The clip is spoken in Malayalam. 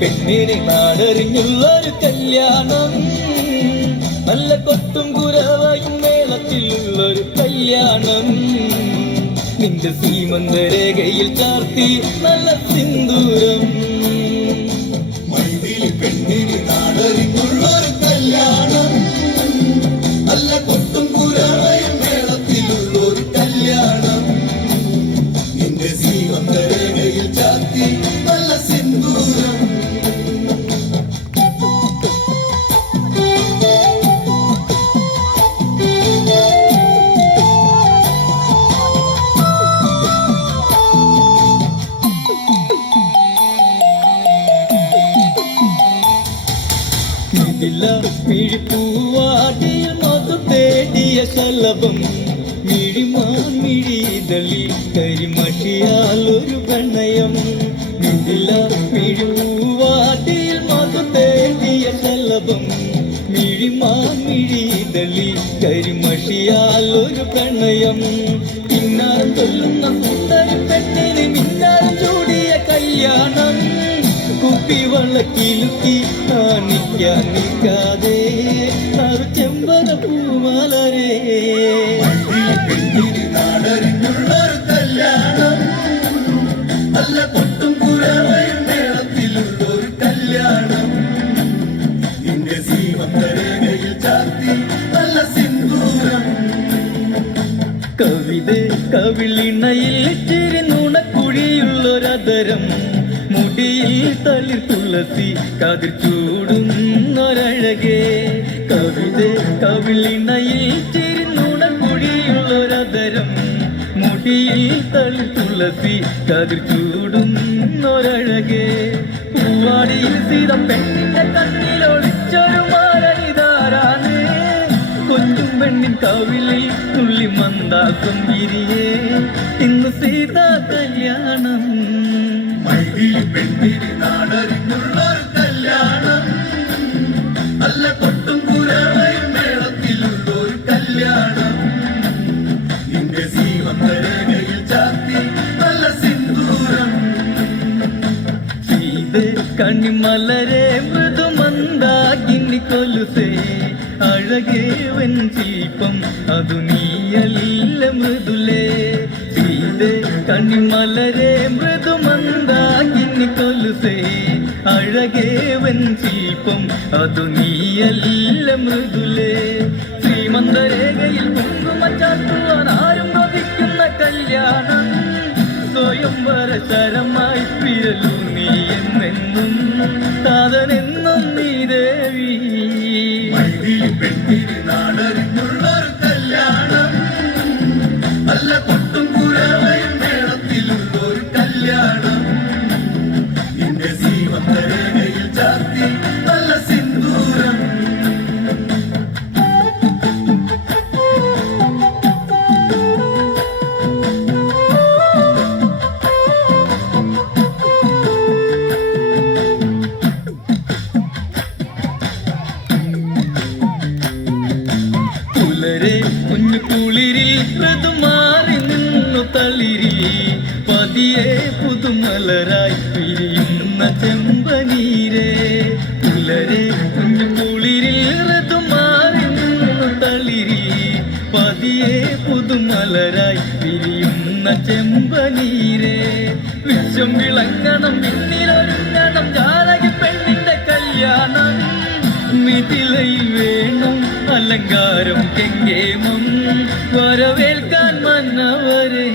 പെണ്ണിനെ നാടറിഞ്ഞുള്ളൊരു കല്യാണം, നല്ല കൊട്ടും കുരവയും മേളത്തിലുള്ളൊരു കല്യാണം. നിന്റെ സീമന്തരേഖയിൽ ചാർത്തി നല്ല സിന്ദൂരം. മൈതിലി പെണ്ണിന് നാടറിഞ്ഞുള്ളൊരു കല്യാണം, നല്ല കൊട്ടും കുരവയും മേളത്തിലുള്ളൊരു കല്യാണം. നിന്റെ സീമന്തരേഖയിൽ ചാർത്തി നല്ല സിന്ദൂരം. മിഴിപ്പൂവാടിയിൽ മധു തേടിയ ശലഭം, മിഴിമാൻമിഴിതളിൽ കരിമഷിയാൽ ഒരു പ്രണയം. മിഴിപ്പൂവാടിയിൽ മധു തേടിയ ശലഭം, മിഴിമാൻമിഴിതളിൽ കരിമഷിയാൽ ഒരു പ്രണയം. പിന്നാരം ചൊല്ലുന്ന സുന്ദരി പെണ്ണിന് മിന്നാരം ചൂടിയ കല്യാണം. കുപ്പിവളക്കിലുക്കി കാണിക്കാൻ നിൽക്കാതെ ചെമ്പക പൂമലരേ. പെണ്ണിന് നാടറിഞ്ഞുള്ളൊരു കല്യാണം, നല്ല കൊട്ടും കുരവയും മേളത്തിലുള്ളൊരു കല്യാണം. നിന്റെ സീമന്തരേഖയിൽ ചാർത്തി നല്ല സിന്ദൂരം. കവിത കവിളിണയിൽ ഇച്ചിരി നുണക്കുഴിയുള്ളൊരതരം, മുടിയിൽ തളിർ തുളസി കതിർ ചൂടുന്നൊരഴകേ. കവിത കവിളിണയിൽ ഇച്ചിരി നുണക്കുഴിയുള്ളൊരതരം, മുടിയിൽ തളിർ തുളസി കതിർ ചൂടുന്നൊരഴകേ. പൂവാടിയിൽ സീത പെണ്ണിന്റെ കണ്ണിലൊളിച്ചൊരു മാലയിതാരാണ്, കൊഞ്ചും പെണ്ണിൻ കവിളിൽ തുള്ളി മന്ദാസം വിരിയേ. ഇന്ന് സീതാ കല്യാണം. മൈതിലി പെണ്ണിന് നാടറിഞ്ഞുള്ളൊരു കല്യാണം, നല്ല കൊട്ടും കുരവയും മേളത്തിലുള്ളൊരു കല്യാണം. നിന്റെ സീമന്തരേഖയിൽ ചാർത്തി നല്ല സിന്ദൂരം. സീത കണിമലരെ മൃദുമന്ദാകിനി കൊലുസേ, അഴകേ വൻ ശില്പം അതു നീയല്ല മൃദുലേ. സീത കണിമലരെ മൃദുമന്ദാകിനി കൊലുസേ, അഴകേ വൻ ശില്പം അതു നീയല്ല മൃദുലേ. ശ്രീമന്തരേഖയിൽ കുങ്കുമ ചാർത്തുവാൻ ആരും കൊതിക്കുന്ന കല്യാണം, സ്വയംവര ശരമായി പിരലു നീ എന്നെന്നും താതനെന്നും നീ ദേവി. മൈതിലി പെണ്ണിന് നാടറിഞ്ഞുള്ളൊരു കല്യാണം, നല്ല കൊട്ടും കുരവയും മേളത്തിലുള്ളൊരു കല്യാണം. നിന്റെ സീമന്തരേഖയിൽ ചാർത്തി നല്ല സിന്ദൂരം. പുലരെ കുഞ്ഞു കുളിരിൽ മൃദുമാറി നിന്നു തളിരിൽ, പതിയെ പുതുമലരായി പിരിയുന്ന ചെമ്പനീരേ. പുലരെ കുഞ്ഞു കുളിരിൽ മൃദുമാറി നിന്നു തളിരിൽ, പതിയെ പുതുമലരായി പിരിയുന്ന ചെമ്പനീരേ. വിശ്വം വിളങ്ങണം പിന്നിലൊരുങ്ങണം ജാനകി പെണ്ണിന്റെ കല്യാണം. മിഥിലയിൽ വേണം അലങ്കാരം കെങ്കേമം, വരവേൽക്കാൻ മന്നവരേ.